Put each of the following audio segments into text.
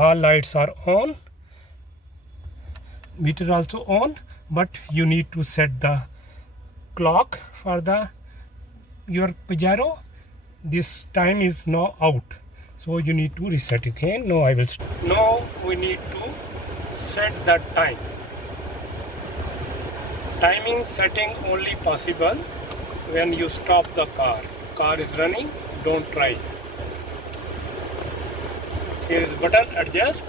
all lights are on, meter also on, but you need to set the clock for the your Pajero. This time is now out, so you need to reset again. Now we need to set the time. Timing setting only possible when you stop the car. Car is running, don't try. Here is button adjust.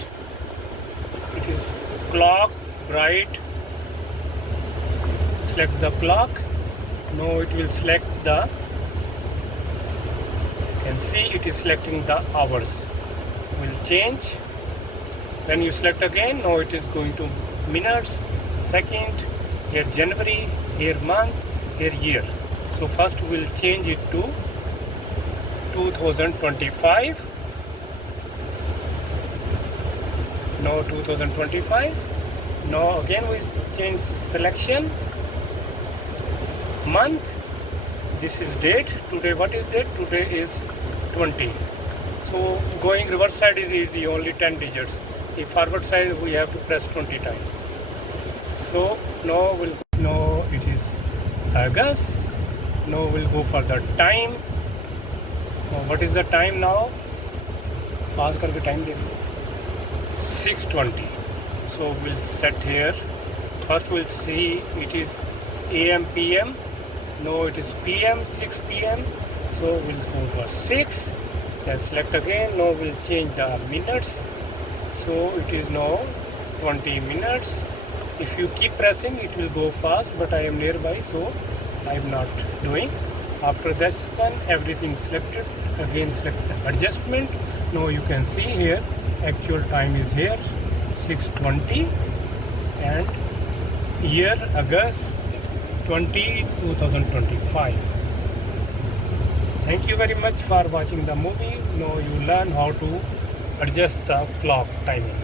It is clock bright. Select the clock. Now it will select the, you can see it is selecting the hours. Will change. When you select again, now it is going to minutes, second, here January, here month, here year. So first we'll change it to 2025. Now 2025. Now again we change selection, month, this is date. Today what is date? Today is 20. So going reverse side is easy, only 10 digits. If forward side we have to press 20 times. So now it is August. Now we'll go for the time. Now what is the time now? Pause करके time देखो. 6:20. So we'll set here. First we'll see it is AM PM. No, it is PM, 6 PM. So we'll go for 6. Then select again. Now we'll change the minutes. So it is now 20 minutes. If you keep pressing, it will go fast, but I am nearby, so I am not doing. After this one, everything selected. Again select the adjustment. Now you can see here, actual time is here, 6:20, and year August 2025. Thank you very much for watching the movie. Now you learn how to adjust the clock timing.